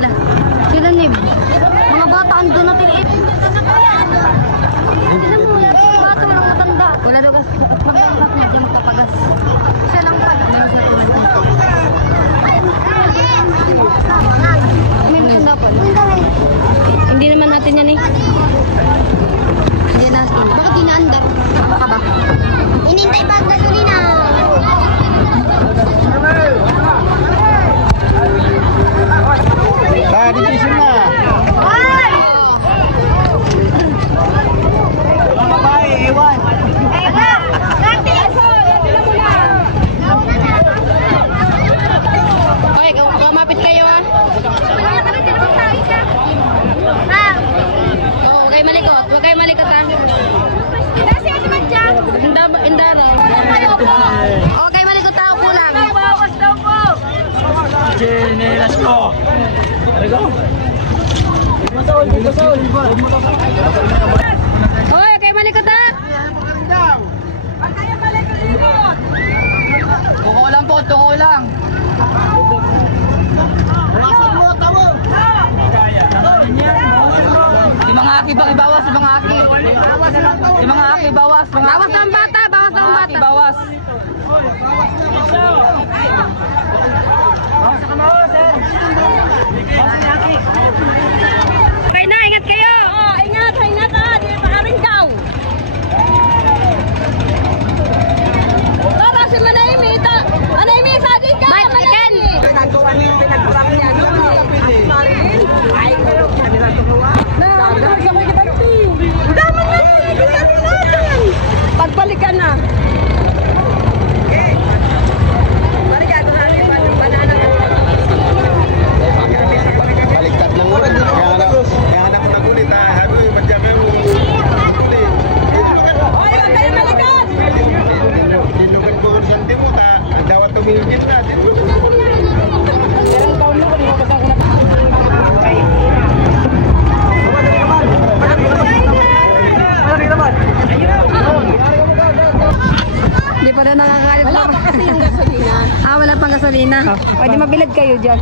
sila. Sila Nim. Mga bata ang doon natin eh. Sila mo. Bata walang matanda. Wala daw gas. Magpapagas niya dyan magpapagas. Siya lang pa. May matanda pa. Hindi naman natin yan eh. Hindi natin. Bakit dinaandar? Baka ba? Inintay pa ang gasolina. Division na. Babae, ewan. Okay, kumapit kayo ah. Oo, huwag kayo malikot. Huwag kayo malikot ah. Indara. Huwag kayo malikot ah. Upo lang. Chinelas ko. Hoy, huwag kayo malikot ah. Tuko lang po, tuko lang. Si mga aki ba ibawas, si mga aki. Si mga aki bawas, Bawas ang bata, bawas ang bata. bawas. Okay na, ingat kayo. Oh, ingat ah. Di pa rin daw. Tara, si Manaymi. Manaymi, saging ka. Manaymi. Pinagkuhan niyo, pinagkuhan niya. Marilyn? Ay, kayo. Kanila tumuwa. Dama na. Pagbalikan na. Baliktad lang ulit. Kaya anak na kulit ha. Sabi ko yung madyan yung kulit. Hoy, huwag kayo malikot. Dinugan ko sa timot ha. Ang dawat tumingin na. Hindi pa daw nakakalit. Wala pa kasi yung gasolina. Wala pang gasolina. O, di mabilad kayo dyan.